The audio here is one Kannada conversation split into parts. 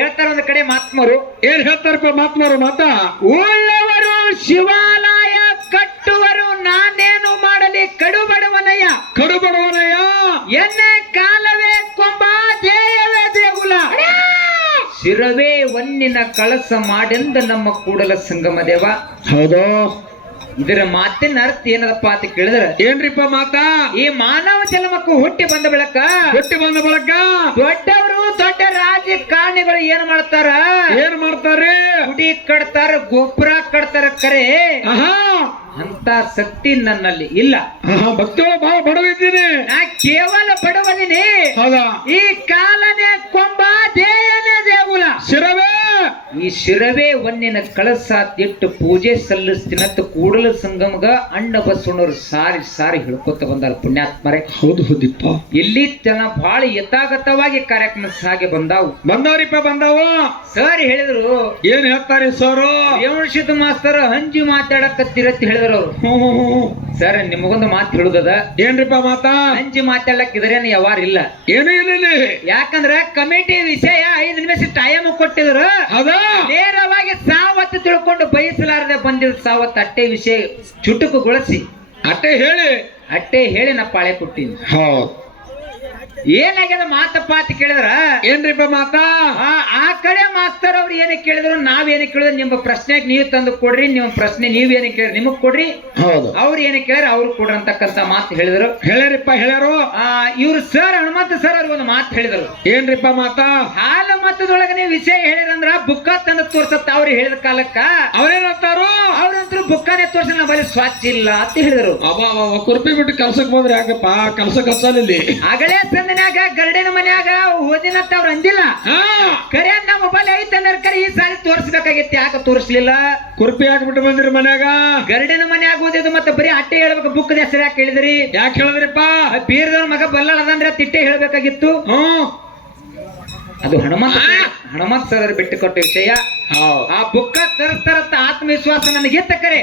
ಹೇಳ್ತಾರ ಒಂದ್ ಕಡೆ ಮಹಾತ್ಮರು. ಏನ್ ಹೇಳ್ತಾರಪ್ಪ ಮಹಾತ್ಮರು ಮಾತಾ? ಉಳ್ಳವರು ಶಿವಾಲಯ ಕಟ್ಟುವರು, ನಾನೇನು ಮಾಡಲಿ ಕಡುಬಡವನಯ್ಯ. ಕಡುಬಡವನಯ್ಯ ಎನ್ನೆ ಕಾಲವೇ ಕೊಂಬ, ದೇಯವೇ ದೇಗುಲ, ಶಿರವೇ ಒನ್ನಿನ ಕಳಸ ಮಾಡೆಂದ ನಮ್ಮ ಕೂಡಲ ಸಂಗಮ ದೇವ. ಹೌದು. ಇದರ ಮಾತಿನ ಅರ್ಥ ಏನದಪ್ಪ ಅಂತ ಕೇಳಿದ್ರ, ಏನ್ರಿಪ್ಪ ಮಾತಾ? ಈ ಮಾನವ ಜನ್ಮಕ್ಕೂ ಹುಟ್ಟಿ ಬಂದ ಬೆಳಕ ದೊಡ್ಡವರು ದೊಡ್ಡ ರಾಜಕಾರಣಿಗಳು ಏನ್ ಮಾಡ್ತಾರ? ಏನ್ ಮಾಡ್ತಾರೆ? ಗುಡಿ ಕಟ್ತಾರ, ಗೋಪುರ ಕಟ್ತಾರ. ಕರೆ ಆಹಾ, ಅಂತ ಶಕ್ತಿ ನನ್ನಲ್ಲಿ ಇಲ್ಲ. ಭಕ್ತಿಗಳು ಬಹಳ ಬಡವಿದ್ದೀನಿ, ನಾ ಕೇವಲ ಬಡವನಿನಿ. ಹೌದಾ? ಈ ಕಾಲನೇ ಕೊಂಬ, ದೇಯನೇ ದೇಗುಲ, ಶಿರವೇ ಈ ಶಿರವೇ ಒನ್ನಿನ ಕಳಸ ತಿಟ್ಟು ಪೂಜೆ ಸಲ್ಲಿಸ್ತೀನಂತ ಕೂಡಲ ಸಂಗಮಗ ಅಣ್ಣ ಬಸವಣ್ಣವ್ರು ಸಾರಿ ಸಾರಿ ಹೇಳ್ಕೊತ ಬಂದಾರ ಪುಣ್ಯಾತ್ಮರೇ. ಹೌದು ಹೌದಿಪ್ಪ. ಇಲ್ಲಿ ತನ ಬಹಳ ಯಥಾಗತವಾಗಿ ಕಾರ್ಯಕ್ರಮ ಸಾಗಿ ಬಂದಾವ್ರಿಪ್ಪ ಬಂದಾವ. ಸರ್ ಹೇಳಿದ್ರು, ಏನ್ ಹೇಳ್ತಾರೆ ಸರ್? ರೇವಣಸಿದ್ಧ ಮಾಸ್ತರ್ ಹಂಜಿ ಮಾತಾಡಕತ್ತಿರತ್ ಹೇಳಿದ್ರು ಅವ್ರು. ಸರ್ ನಿಮಗೊಂದು ಮಾತು ಹೇಳುದದ. ಏನ್ರಿಪ್ಪ ಮಾತಾ? ಹಂಜಿ ಮಾತಾಡಕ್ ಇದ್ರೇನು ಯಾವಾರ ಇಲ್ಲ, ಏನೂ ಇಲ್ಲ. ಯಾಕಂದ್ರ ಕಮಿಟಿ ವಿಷಯ 5 ನಿಮಿಷ ಟೈಮ್ ಕೊಟ್ಟಿದ್ರು. ನೇರವಾಗಿ ಸಾವತ್ತು ತಿಳ್ಕೊಂಡು ಬಯಸಲಾರದೆ ಬಂದಿದ್ ಸಾವತ್ತು ಅಟ್ಟೆ ವಿಷಯ ಚುಟುಕುಗೊಳಿಸಿ ಅಟ್ಟೆ ಹೇಳಿ ನಾ ಪಾಳೆ ಕೊಟ್ಟಿನಿ. ಹೌದು. ಏನಾಗ್ಯದ ಮಾತಪ್ಪ ಅಂತ ಕೇಳಿದ್ರ, ಏನ್ರಿಪ್ಪ ಮಾತಾ? ಆ ಕಡೆ ಮಾಸ್ತರ್ ಅವ್ರು ಏನೇ ಕೇಳಿದ್ರು, ನಾವೇನೇ ಕೇಳಿದ್ರು, ನಿಮ್ಮ ಪ್ರಶ್ನೆ ನೀವು ತಂದು ಕೊಡ್ರಿ, ನಿಮ್ಮ ಪ್ರಶ್ನೆ ನೀವೇನೇ ಕೇಳಿದ್ರಿ ನಿಮಗ್ ಕೊಡ್ರಿ. ಹೌದು. ಅವ್ರು ಏನೇ ಕೇಳಿದ್ರೆ ಅವ್ರು ಕೊಡ್ರಿ ಅಂತಕ್ಕಂತ ಮಾತು ಹೇಳಿದ್ರು. ಹೇಳ್ಯಾರಿಪ್ಪ ಹೇಳ್ಯಾರು. ಇವ್ರು ಸರ್ ಹನುಮಂತ ಸರ್ ಅವ್ರಿಗೆ ಒಂದು ಮಾತು ಹೇಳಿದ್ರು. ಏನ್ರಿಪ್ಪ ಮಾತಾ? ಹಾಲು ಮತದೊಳಗೆ ನೀವು ವಿಷಯ ಹೇಳಿರಂದ್ರ ಬುಕ್ಕ ತಂದು ತೋರ್ಸತ್ತ. ಅವ್ರು ಹೇಳಿದ ಕಾಲಕ್ಕ ಅವ್ರೇನಂತಾರು? ಅವ್ರಂತೂ ಬುಕ್ಕನೇ ತೋರ್ಸ ನಮ್ಮಲ್ಲಿ ಸ್ವಚ್ಛ ಇಲ್ಲ ಅಂತ ಹೇಳಿದ್ರು. ಕುರ್ಪಿ ಬಿಟ್ಟು ಕೆಲ್ಸಕ್ಕೆ ಬಂದ್ರೆ ಯಾಕಪ್ಪ? ಕೆಲ್ಸ ಕಲ್ಸಲ್ಲಿ ಆಗಲೇ ಸಂದಿನಾಗ ಗರ್ಡಿನ ಮನ್ಯಾಗ ಓದಿನತ್ತ ಅವ್ರು ಅಂದಿಲ್ಲ. ಕರೆ ನಮ್ಮ ಮೊಬೈಲ್ ಐತಂದ್ರ ಕರೆ ಈ ಸಾರಿ ತೋರ್ಸ್ಬೇಕಾಗಿತ್ತು, ಯಾಕೆ ತೋರಿಸ್ಲಿಲ್ಲ? ಕುರ್ಪಿ ಹಾಕ್ಬಿಟ್ಟು ಬಂದಿರಿ ಮನ್ಯಾಗ. ಗರ್ಡಿನ ಮನ್ಯಾಗ ಓದಿದ್ದು ಮತ್ತೆ ಬರೀ ಅಟ್ಟೆ ಹೇಳ್ಬೇಕು, ಬುಕ್ ಹೆಸರು ಯಾಕೆ ಹೇಳಿದ್ರಿ? ಯಾಕೆ ಹೇಳಿದ್ರಿಪ್ಪ? ಬೀರದವ್ರ ಮಗ ಬಲ್ಲಳದಂದ್ರೆ ತಿಟ್ಟೆ ಹೇಳ್ಬೇಕಾಗಿತ್ತು. ಅದು ಹನುಮಂತ ಸರ್ ಬಿಟ್ಟು ಕೊಟ್ಟ ವಿಷಯ. ಆ ಬುಕ್ಕ ತರಿಸ್ತಾರತ್ತ ಆತ್ಮವಿಶ್ವಾಸ ನನಗಿತ್ತ. ಕರೆ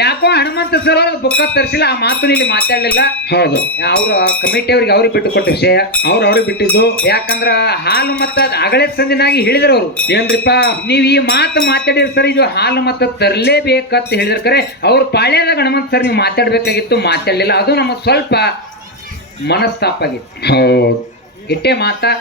ಯಾಕೋ ಹನುಮಂತ ಸರ್ ಅವ್ರ ಬುಕ್ಕ ತರಿಸಿಲ್ಲ, ಆ ಮಾತು ಇಲ್ಲಿ ಮಾತಾಡ್ಲಿಲ್ಲ. ಹೌದು. ಅವ್ರ ಕಮಿಟಿ ಅವ್ರಿಗೆ ಬಿಟ್ಟು ಕೊಟ್ಟ ವಿಷಯ. ಅವ್ರಿಗೆ ಬಿಟ್ಟಿದ್ದು. ಯಾಕಂದ್ರ ಹಾಲು ಮತ್ತ ಅಗಳೇ ಸಂದಿನಾಗಿ ಹೇಳಿದ್ರು ಅವ್ರು. ಏನ್ರಿಪ್ಪ ನೀವ್ ಈ ಮಾತು ಮಾತಾಡಿದ್ರ ಸರ್, ಇದು ಹಾಲು ಮತ್ತ ತರ್ಲೇಬೇಕಂತ ಹೇಳಿದ್ರ. ಕರೆ ಅವ್ರ ಪಾಳ್ಯದಾಗ ಹನುಮಂತ ಸರ್ ನೀವು ಮಾತಾಡ್ಬೇಕಾಗಿತ್ತು, ಮಾತಾಡ್ಲಿಲ್ಲ. ಅದು ನಮಗ್ ಸ್ವಲ್ಪ ಮನಸ್ತಾಪ ಆಗಿತ್ತು. ಹೌದು. ಇಟ್ಟೆ ಮಾತಾ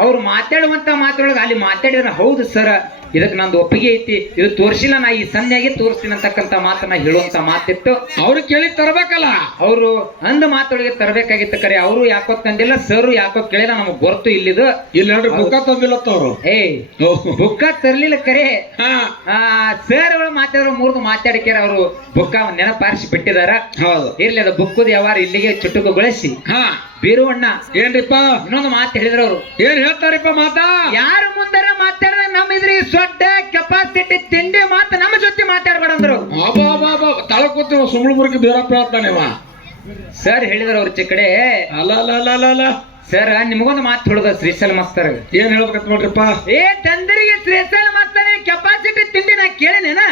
ಅವ್ರು ಮಾತಾಡುವಂತ ಮಾತೊಳಗೆ ಅಲ್ಲಿ ಮಾತಾಡಿದ್ರೆ, ಹೌದು ಸರ್ ಇದಕ್ಕೆ ನಂದು ಒಪ್ಪಿಗೆ ಐತಿ, ಇದು ತೋರಿಸಿಲ್ಲ, ನಾ ಈ ಸಂಧ್ಯಾಗೆ ತೋರಿಸ್ತೀನಿ ಅಂತಕ್ಕಂಥ ಮಾತನ್ನ ಹೇಳುವಂತ ಮಾತಿತ್ತು. ಅವ್ರು ಕೇಳಿ ತರಬೇಕಲ್ಲ, ಅವರು ಅಂದ ಮಾತೊಳಗೆ ತರಬೇಕಾಗಿತ್ತು. ಕರೆ ಅವರು ಯಾಕೋ ತಂದಿಲ್ಲ, ಸರ್ ಯಾಕೋ ಕೇಳಿಲ್ಲ, ನಮಗ್ ಗೊತ್ತು ಇಲ್ಲಿದು. ಇಲ್ಲಿ ಬುಕ್ಕ ತಂದಿಲ್ಲತ್ತವ್ರು. ಬುಕ್ಕ ತರ್ಲಿಲ್ಲ. ಕರೆ ಸರ್ ಅವರು ಮಾತಾಡೋ ಮೂರ್ದು ಮಾತಾಡಿಕ್ಯಾರ ಅವರು ಬುಕ್ಕ ನೆನಪಾರಿಸಿ ಬಿಟ್ಟಿದಾರ. ಇರ್ಲಿ, ಅದು ಬುಕ್ಕದ ಯಾವಾರ ಇಲ್ಲಿಗೆ ಚುಟುಕುಗೊಳಿಸಿ. ಬೀರುವಣ್ಣ ಏನ್ರಿಪ್ಪ ಇನ್ನೊಂದು ಮಾತು ಹೇಳಿದ್ರು ಅವ್ರು. ಏನ್ ಹೇಳ್ತಾರಿಪ್ಪ ಮಾತಾ? ಯಾರು ಮುಂದರ ಮಾತಾಡಿದ್ರೆ ನಮ್ಮ ಇದ್ರಿಗೆ ಸೊಡ್ಡ ಕೆಪಾಸಿಟಿ ತಿಂಡಿ ಮಾತು ನಮ್ಮ ಜೊತೆ ಮಾತಾಡ್ಬೇಡಂದ್ರು. ತಳ ಕೂತ ಸುಮ್ಳುಬುರ್ಗಿ ಬೀರಪ್ಪ ಹೇಳ್ತಾನೆವ ಸರ್ ಹೇಳಿದ್ರು ಅವ್ರ ಚಿಕ್ಕಡೆ. ಅಲ್ಲ ಸರ್ ನಿಮಗೊಂದು ಮಾತು ಹೇಳುದ ಶ್ರೀಶೈಲ ಮಾಸ್ತರ್. ಏನ್ ಹೇಳ್ಬೇಕಂತ ನೋಡ್ರಿಪ್ಪ? ತಂದರಿಗೆ ಶ್ರೀಶೈಲ ಮಾಸ್ತರ್ ಕೆಪಾಸಿಟಿ ತಿಂಡಿ ನಾ ಕೇಳಿನೇನ?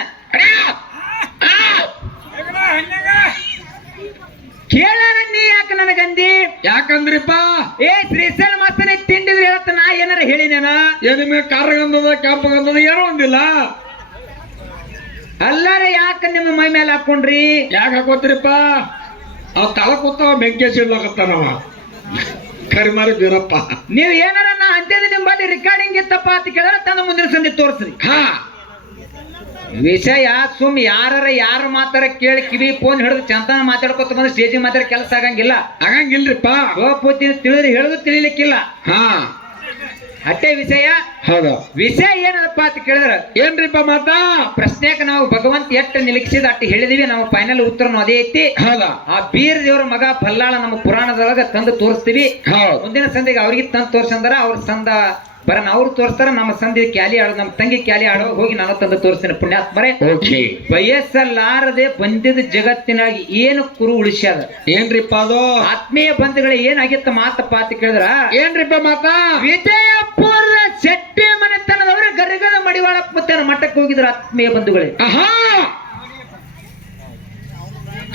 ಕೇಳಾರ ನೀ ಯಾಕೆ ನನಗಂದಿ? ಯಾಕಂದ್ರಿಪ್ಪ? ಶ್ರೀಶೈಲ ಮಾಸ್ತರ್ ತಿಂಡಿದ್ರೆ ಹೇಳತ್ತ, ನಾ ಏನಾರ ಹೇಳಿನೇನ? ನಿಮಗೆ ಕಾರ್ಗಂಧದ ಕ್ಯಾಂಪಗಂಧದ ಏನೋ ಒಂದಿಲ್ಲ. ಅಲ್ಲಾರೆ ಯಾಕೆ ನಿಮ್ಮ ಮೈ ಮೇಲೆ ಹಾಕೊಂಡ್ರಿ? ಯಾಕೆ ಹಾಕೋತ್ರಿಪ್ಪ? ಅವ್ ತಳ ಕೂತಾವ ಬೆಂಕೇಶ್ ಇಡ್ಲಾಕತ್ತಾನವ ಕರಿಮಾರಿ ಬೀರಪ್ಪ. ನೀವ್ ಏನಾರ ನಾ ಅಂತಿದ್ರೆ ನಿಮ್ಮಲ್ಲಿ ರೆಕಾರ್ಡಿಂಗ್ ಇತ್ತಪ್ಪ ಅಂತ ಕೇಳಿದ್ರೆ ತನ್ನ ಮುಂದಿನ ಸಂಧಿ ತೋರಿಸ್ರಿ. ವಿಷಯ ಸುಮ್ ಯಾರ ಮಾತಾರ ಕೇಳಿ ಕಿವಿ ಫೋನ್ ಹಿಡಿದು ಚಂತನ ಮಾತಾಡ್ಕೊತ ಬಂದ್ರೆ ಸ್ಟೇಜಿಗೆ ಮಾತಾಡ ಕೆಲಸ ಆಗಂಗಿಲ್ರಿಪ್ಪ. ತಿಳಿದ್ರಿ ಹೇಳುದು ತಿಳಿಲಿಕ್ಕಿಲ್ಲ. ಅಟ್ಟೆ ವಿಷಯ. ಹೌದು. ವಿಷಯ ಏನಪ್ಪ ಅಂತ ಕೇಳಿದ್ರ, ಏನ್ರಿಪ್ಪ ಮಾತಾ? ಪ್ರಶ್ನೆಗೆ ನಾವು ಭಗವಂತ ಎಷ್ಟು ನಿಲಕ್ಷಿದ ಅಟ್ಟು ಹೇಳಿದಿವಿ. ನಾವು ಫೈನಲ್ ಉತ್ತರನು ಅದೇ ಐತಿ. ಹೌದಾ? ಆ ಬೀರ್ ದೇವ್ರ ಮಗ ಬಲ್ಲಾಳ ನಮ್ಮ ಪುರಾಣದೊಳಗ ತಂದು ತೋರಿಸ್ತೀವಿ. ಮುಂದಿನ ಸಂಧಿಗೆ ಅವ್ರಿಗೆ ತಂದು ತೋರ್ಸಂದ್ರ ಅವ್ರ ಸಂದ ಬರನ ಅವ್ರು ತೋರಿಸ್ತಾರ. ನಮ್ಮ ಸಂಧಿ ಕ್ಯಾಲಿ ಆಡೋ, ನಮ್ಮ ತಂಗಿ ಕ್ಯಾಲಿ ಆಡೋ ಹೋಗಿ ನಾನು ತಂದು ತೋರಿಸ್ತೀನಿ ಪುಣ್ಯಾತ್ಮರೇ. ಬಯಸಲಾರದೆ ಬಂದಿದ ಜಗತ್ತಿನಾಗಿ ಏನು ಕುರು ಉಳಿಸ್ಯಾದ? ಏನ್ರಿಪ್ಪ ಅದು? ಆತ್ಮೀಯ ಬಂಧುಗಳೇ ಏನಾಗಿತ್ತ ಮಾತಪ್ಪ ಅಂತ ಕೇಳಿದ್ರ, ಏನ್ರಿಪ್ಪ ಮಾತಾ? ವಿಜಯಪುರ ಶೆಟ್ಟಿ ಮನೆತನದವರು ಗರ್ಗದ ಮಡಿವಾಳಪ್ಪ ಮುತ್ತನ ಮಠಕ್ಕೆ ಹೋಗಿದ್ರು. ಆತ್ಮೀಯ ಬಂಧುಗಳೇ,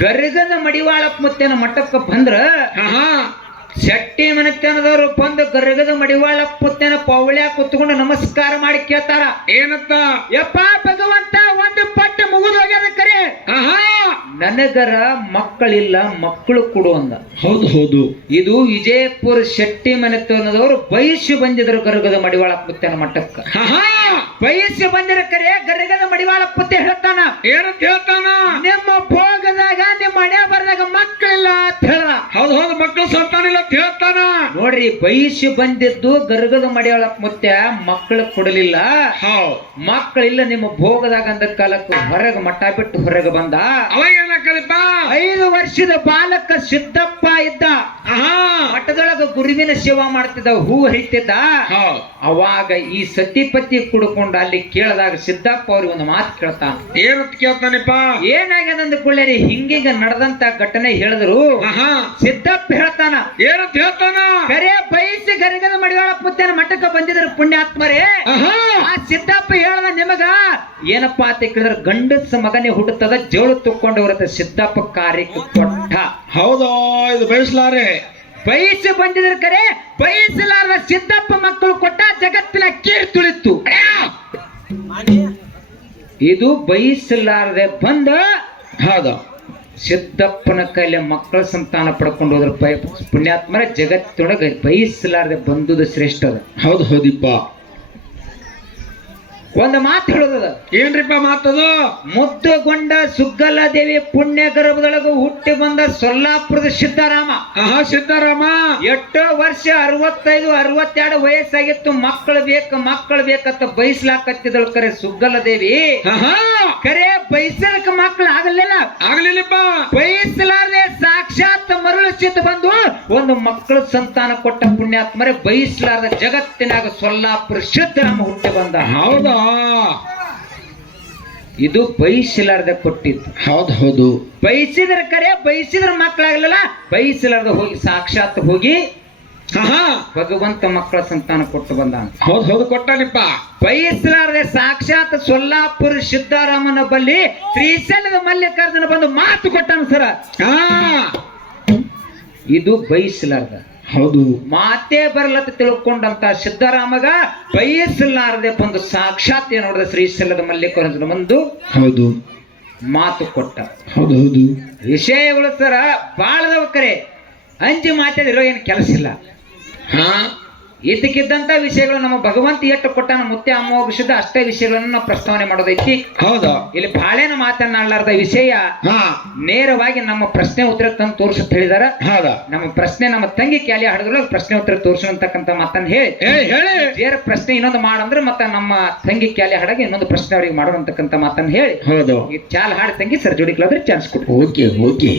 ಗರ್ಗದ ಮಡಿವಾಳಪ್ಪ ಮುತ್ತನ ಮಠಕ್ಕೆ ಬಂದ್ರ ಶೆಟ್ಟಿ ಮನೆತನದವರು ಬಂದು ಗರ್ಗದ ಮಡಿವಾಳ ಪುತ್ತನ ಪೌಳ್ಯ ಕುತ್ಕೊಂಡು ನಮಸ್ಕಾರ ಮಾಡಿ ಕೇಳ್ತಾರ. ಏನಂತ? ಯಪ್ಪ ಭಗವಂತ, ಒಂದು ಪಟ್ಟ ಮುಗಿದು ಹೋಗ್ಯದ ಕರೆ, ಆಹಾ ನನಗರ ಮಕ್ಕಳಿಲ್ಲ, ಮಕ್ಕಳು ಕೊಡು ಅಂದ. ಹೌದು ಹೌದು. ಇದು ವಿಜಯಪುರ ಶೆಟ್ಟಿ ಮನೆತನದವರು ಬಯಸಿ ಬಂದಿದ್ರು ಗರ್ಗದ ಮಡಿವಾಳ ಪುತ್ತನ ಮಠಕ್ಕ. ಆಹಾ ಬಯಸಿ ಬಂದಿರ ಕರೆ ಗರ್ಗದ ಮಡಿವಾಳ ಪುತ್ತ ಹೇಳ್ತಾನ, ಏನಂತ ಹೇಳ್ತಾನ? ನಿಮ್ಮ ಭೋಗದಾಗ ನಿಮ್ಮ ಮನೆ ಬರ್ದಾಗ ಮಕ್ಕಳಿಲ್ಲ ಅಂತ ಹೇಳ. ಹೌದು ಹೌದು, ಮಕ್ಕಳು ಸಂತಾನ ಇಲ್ಲ ಅಂತ ಹೇಳ್ತಾನ. ನೋಡ್ರಿ, ಬಯಸಿ ಬಂದಿದ್ದು ಗರ್ಗದ ಮಡಿವಾಳ ಮುತ್ತ ಮಕ್ಕಳು ಕೊಡಲಿಲ್ಲ, ಮಕ್ಕಳಿಲ್ಲ ನಿಮ್ಮ ಭೋಗದಾಗ ಅಂದ ಕಾಲಕ್ಕೆ ಹೊರಗೆ ಮಠ ಬಿಟ್ಟು ಹೊರಗೆ ಬಂದ. ಅವಾಗ ಏನಕ್ಕದಪ್ಪ? 5 ವರ್ಷದ ಬಾಲಕ ಸಿದ್ದಪ್ಪ ಇದ್ದ. ಮಠದೊಳಗ ಗುರುವಿನ ಸೇವಾ ಮಾಡ್ತಿದ್ದ, ಹೂ ಹರಿತಿದ್ದ. ಅವಾಗ ಈ ಸತಿಪತಿ ಕುಡ್ಕೊಂಡು ಅಲ್ಲಿ ಕೇಳದಾಗ ಸಿದ್ದಪ್ಪ ಅವ್ರಿಗೆ ಒಂದು ಮಾತು ಕೇಳ್ತಾನ. ಏನಂತ ಕೇಳ್ತಾನಪ್ಪ? ಏನಾಗ್ಯದ ಅಂದ ಕೊಳ್ಳೇರಿ ಹಿಂಗೀಗ ನಡೆದಂತ ಘಟನೆ ಹೇಳಿದ್ರು. ಸಿದ್ದಪ್ಪ ಹೇಳ್ತಾನ, ಏನಂತ ಹೇಳ್ತಾನ? ಕರೆ ಬಯಸಿ ಗರ್ಗದ ಮಡಿವಾಳ ಪುತ್ತನ ಮಠಕ್ಕೆ ಬಂದಿದ್ರು ಪುಣ್ಯಾತ್ಮರೇ. ಆ ಸಿದ್ದಪ್ಪ ಹೇಳ್ದ, ನಿಮಗ ಏನಪ್ಪಾ ಅಂತ ಕೇಳಿದ್ರೆ ಗಂಡಸ ಮಗನೇ ಹುಟ್ಟುತ್ತದ, ಜೋಳು ತುಕ್ಕೊಂಡು ಬರುತ್ತೆ. ಸಿದ್ದಪ್ಪ ಕಾರ್ಯಕ್ಕೆ ಕೊಟ್ಟ. ಹೌದಾ? ಇದು ಬಯಸಲಾರೆ. ಬಯಸಿ ಬಂದಿದ್ರ ಕರೆ ಬಯಸಲಾರದ ಸಿದ್ದಪ್ಪ ಮಕ್ಕಳು ಕೊಟ್ಟ, ಜಗತ್ತಿನ ಕೀರ್ ತುಳಿತು. ಇದು ಬಯಸಲಾರದೆ ಬಂದ. ಹೌದಾ? ಸಿದ್ದಪ್ಪನ ಕೈಲಿ ಮಕ್ಕಳ ಸಂತಾನ ಪಡ್ಕೊಂಡು ಹೋದ್ರ ಪುಣ್ಯಾತ್ಮರ ಜಗತ್ತಿನೊಳಗೆ ಬಯಸಲಾರದೆ ಬಂದುದು ಶ್ರೇಷ್ಠ ಅದ. ಹೌದು ಹೌದಿಪ್ಪ. ಒಂದು ಮಾತು ಹೇಳೋದದ. ಏನ್ರಿಪ್ಪ ಮಾತದು? ಮುದ್ದುಗೊಂಡ ಸುಗ್ಗಲ ದೇವಿ ಪುಣ್ಯ ಗರ್ಭದೊಳಗ ಹುಟ್ಟಿ ಬಂದ ಸೊಲ್ಲಾಪುರದ ಸಿದ್ದರಾಮ. ಸಿದ್ದರಾಮ ಎಷ್ಟೋ ವರ್ಷ 65, 62 ವಯಸ್ಸಾಗಿತ್ತು. ಮಕ್ಕಳು ಬೇಕಂತ ಬಯಸ್ಲಾಕತ್ತಿದಳು ಕರೆ ಸುಗ್ಗಲ ದೇವಿ. ಕರೆ ಬಯಸಲಕ್ಕ ಮಕ್ಕಳು ಆಗ್ಲಿಲ್ಲಪ್ಪ. ಬಯಸಲಾರದೆ ಸಾಕ್ಷಾತ್ ಮರಳು ಸಿದ್ಧ ಬಂದು ಒಂದು ಮಕ್ಕಳ ಸಂತಾನ ಕೊಟ್ಟ ಪುಣ್ಯಾತ್ಮರೇ. ಬಯಸಲಾರದ ಜಗತ್ತಿನಾಗ ಸೊಲ್ಲಾಪುರ ಸಿದ್ದರಾಮ ಹುಟ್ಟಿ ಬಂದ. ಹೌದಾ? ಇದು ಬಯಸಲಾರ್ದ ಕೊಟ್ಟಿದ್ದು. ಹೌದು ಹೌದು. ಬಯಸಿದ್ರ ಕರೆ ಬಯಸಿದ್ರ ಮಕ್ಕಳಾಗಲಿಲ್ಲ, ಬಯಸಲಾರ್ದ ಹೋಗಿ ಸಾಕ್ಷಾತ್ ಹೋಗಿ ಭಗವಂತ ಮಕ್ಕಳ ಸಂತಾನ ಕೊಟ್ಟು ಬಂದ. ಹೌದು ಹೌದು, ಕೊಟ್ಟಾನಿಪ್ಪ. ಬಯಸಲಾರದೆ ಸಾಕ್ಷಾತ್ ಸೊಲ್ಲಾಪುರ ಸಿದ್ದರಾಮನ ಬಲ್ಲಿ ಶ್ರೀಶೈಲದ ಮಲ್ಲಿಕಾರ್ಜುನ ಬಂದು ಮಾತು ಕೊಟ್ಟಾನ ಸರ. ಇದು ಬಯಸಲಾರ್ದ. ಹೌದು. ಮಾತೇ ಬರಲತ್ತ ತಿಳ್ಕೊಂಡಂತ ಸಿದ್ದರಾಮಗ ಬಯಸಲಾರದೆ ಬಂದು ಸಾಕ್ಷಾತ್ ಏನ್ ನೋಡಿದ ಶ್ರೀಶೈಲದ ಮಲ್ಲಿಕಾರ್ಜುನ ಬಂದು ಹೌದು ಮಾತು ಕೊಟ್ಟ. ಹೌದು ಹೌದು. ವಿಷಯಗಳು ಸರ ಬಾಳದವ ಕರೆ, ಅಂಜಿ ಮಾತಾಡಿರೋ ಏನು ಕೆಲಸ ಇಲ್ಲ. ಇದಕ್ಕಿದ್ದಂತ ವಿಷಯಗಳು ನಮ್ಮ ಭಗವಂತ ಎಷ್ಟು ಕೊಟ್ಟಾನ ಮುತ್ತೆ ಅಮೋಘಿಸಿದ ಅಷ್ಟೇ ವಿಷಯಗಳನ್ನು ನಾವು ಪ್ರಸ್ತಾವನೆ ಮಾಡೋದೈತಿ. ಹೌದಾ? ಇಲ್ಲಿ ಬಾಳೆನ ಮಾತನಾಡಲಾರ್ದ ವಿಷಯ ನೇರವಾಗಿ ನಮ್ಮ ಪ್ರಶ್ನೆ ಉತ್ತರ ತಂದು ತೋರಿಸುತ್ತ ಹೇಳಿದಾರ. ಹೌದಾ? ನಮ್ಮ ಪ್ರಶ್ನೆ ನಮ್ಮ ತಂಗಿ ಕ್ಯಾಲಿ ಹಾಡಿದ್ರು ಪ್ರಶ್ನೆ ಉತ್ತರ ತೋರಿಸುವಂತಕ್ಕಂತ ಮಾತನ್ನ ಹೇಳಿ ಬೇರೆ ಪ್ರಶ್ನೆ ಇನ್ನೊಂದು ಮಾಡಂದ್ರೆ ಮತ್ತೆ ನಮ್ಮ ತಂಗಿ ಕ್ಯಾಲಿ ಹಾಡಾಗಿ ಇನ್ನೊಂದು ಪ್ರಶ್ನೆ ಅವರಿಗೆ ಮಾಡುವಂತಕ್ಕಂತ ಮಾತನ್ನ ಹೇಳಿ ಹೌದು ಈ ಚಾಲ್ ಹಾಡಿ ತಂಗಿ ಸರ್ ಜೋಡಿ ಕ್ಲಾದ್ರೆ ಚಾನ್ಸ್ ಕೊಟ್ಟು. Okay okay.